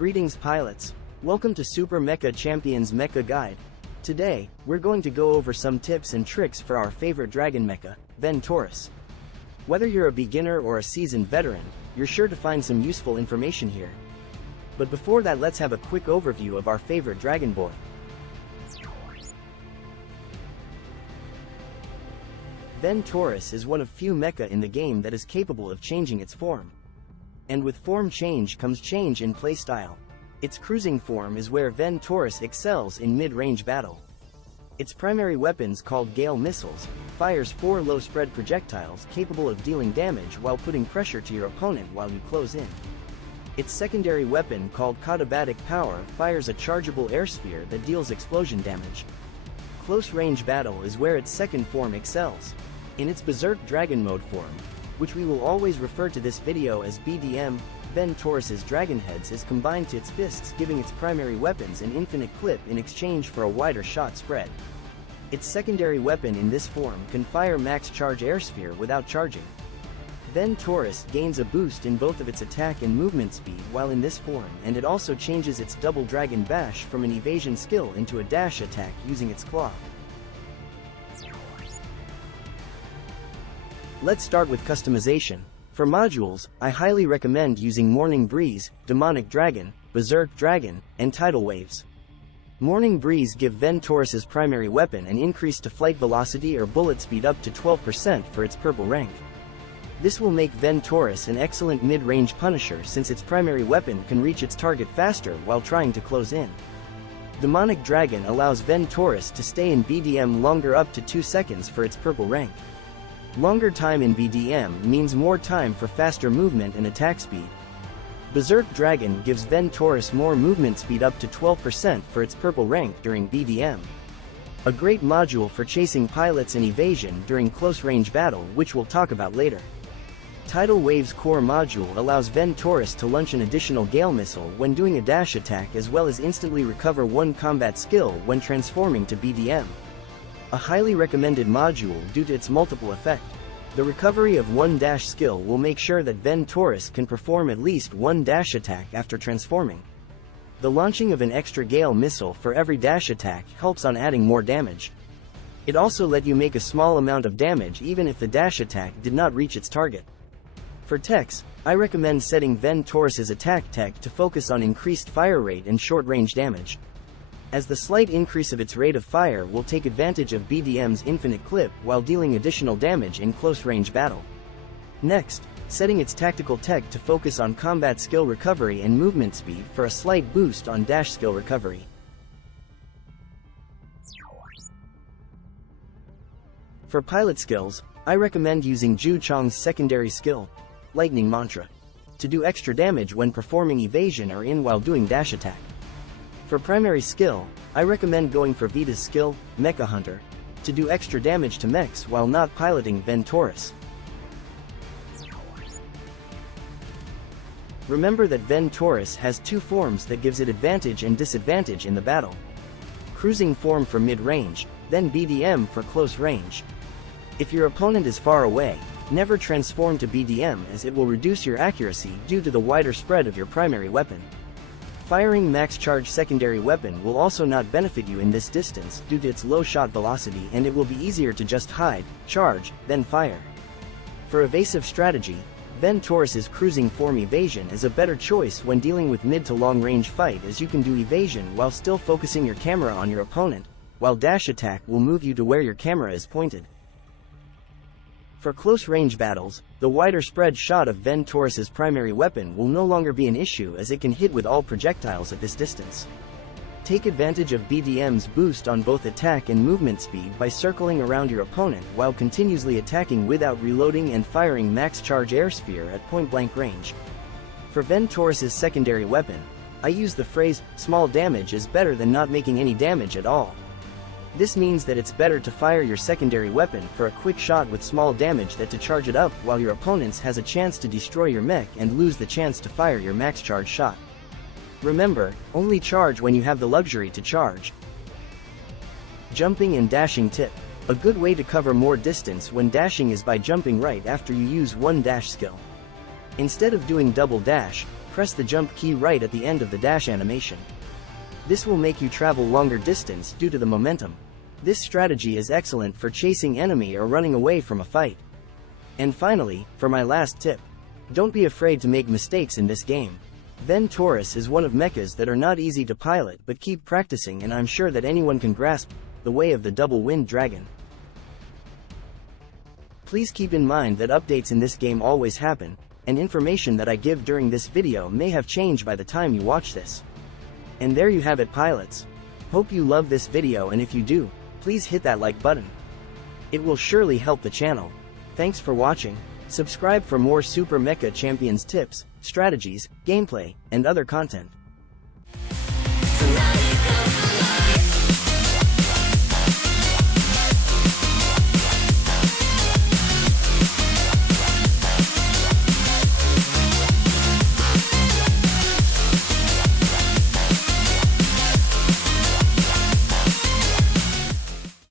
Greetings pilots, welcome to Super Mecha Champions Mecha Guide. Today, we're going to go over some tips and tricks for our favorite dragon mecha, Ventorus. Whether you're a beginner or a seasoned veteran, you're sure to find some useful information here. But before that, let's have a quick overview of our favorite dragon boy. Ventorus is one of few mecha in the game that is capable of changing its form. And with form change comes change in playstyle. Its cruising form is where Ventorus excels in mid-range battle. Its primary weapons, called Gale missiles, fires 4 low-spread projectiles capable of dealing damage while putting pressure to your opponent while you close in. Its secondary weapon, called Katabatic Power, fires a chargeable air sphere that deals explosion damage. Close-range battle is where its second form excels. In its Berserk Dragon mode form, which we will always refer to this video as BDM, Ventorus's dragon heads is combined to its fists, giving its primary weapons an infinite clip in exchange for a wider shot spread. Its secondary weapon in this form can fire max charge air sphere without charging. Ventorus gains a boost in both of its attack and movement speed while in this form, and it also changes its double dragon bash from an evasion skill into a dash attack using its claw. Let's start with customization. For modules, I highly recommend using Morning Breeze, Demonic Dragon, Berserk Dragon, and Tidal Waves. Morning Breeze give Ventorus's primary weapon an increase to flight velocity or bullet speed up to 12% for its purple rank. This will make Ventorus an excellent mid-range punisher since its primary weapon can reach its target faster while trying to close in. Demonic Dragon allows Ventorus to stay in BDM longer, up to 2 seconds for its purple rank. Longer time in BDM means more time for faster movement and attack speed. Berserk Dragon gives Ventorus more movement speed, up to 12% for its purple rank during BDM. A great module for chasing pilots and evasion during close-range battle, which we'll talk about later. Tidal Waves core module allows Ventorus to launch an additional Gale missile when doing a dash attack, as well as instantly recover one combat skill when transforming to BDM. A highly recommended module due to its multiple effect. The recovery of one dash skill will make sure that Ventorus can perform at least one dash attack after transforming. The launching of an extra Gale missile for every dash attack helps on adding more damage. It also let you make a small amount of damage even if the dash attack did not reach its target. For techs, I recommend setting Ventorus's attack tech to focus on increased fire rate and short-range damage, as the slight increase of its rate of fire will take advantage of BDM's infinite clip while dealing additional damage in close-range battle. Next, setting its tactical tech to focus on combat skill recovery and movement speed for a slight boost on dash skill recovery. For pilot skills, I recommend using Ju Chong's secondary skill, Lightning Mantra, to do extra damage when performing evasion or in while doing dash attack. For primary skill, I recommend going for Vita's skill, Mecha Hunter, to do extra damage to mechs while not piloting Ventorus. Remember that Ventorus has 2 forms that gives it advantage and disadvantage in the battle. Cruising form for mid-range, then BDM for close range. If your opponent is far away, never transform to BDM, as it will reduce your accuracy due to the wider spread of your primary weapon. Firing max charge secondary weapon will also not benefit you in this distance due to its low shot velocity, and it will be easier to just hide, charge, then fire. For evasive strategy, Ventorus's cruising form evasion is a better choice when dealing with mid to long range fight, as you can do evasion while still focusing your camera on your opponent, while dash attack will move you to where your camera is pointed. For close-range battles, the wider spread shot of Ventorus's primary weapon will no longer be an issue, as it can hit with all projectiles at this distance. Take advantage of BDM's boost on both attack and movement speed by circling around your opponent while continuously attacking without reloading and firing max charge air sphere at point-blank range. For Ventorus's secondary weapon, I use the phrase, "small damage is better than not making any damage at all." This means that it's better to fire your secondary weapon for a quick shot with small damage than to charge it up while your opponent has a chance to destroy your mech and lose the chance to fire your max charge shot. Remember, only charge when you have the luxury to charge. Jumping and dashing tip. A good way to cover more distance when dashing is by jumping right after you use one dash skill. Instead of doing double dash, press the jump key right at the end of the dash animation. This will make you travel longer distance due to the momentum. This strategy is excellent for chasing enemy or running away from a fight. And finally, for my last tip. Don't be afraid to make mistakes in this game. Ventorus is one of mechas that are not easy to pilot, but keep practicing and I'm sure that anyone can grasp the way of the double-winged dragon. Please keep in mind that updates in this game always happen, and information that I give during this video may have changed by the time you watch this. And there you have it, pilots. Hope you love this video, and if you do, please hit that like button. It will surely help the channel. Thanks for watching. Subscribe for more Super Mecha Champions tips, strategies, gameplay, and other content.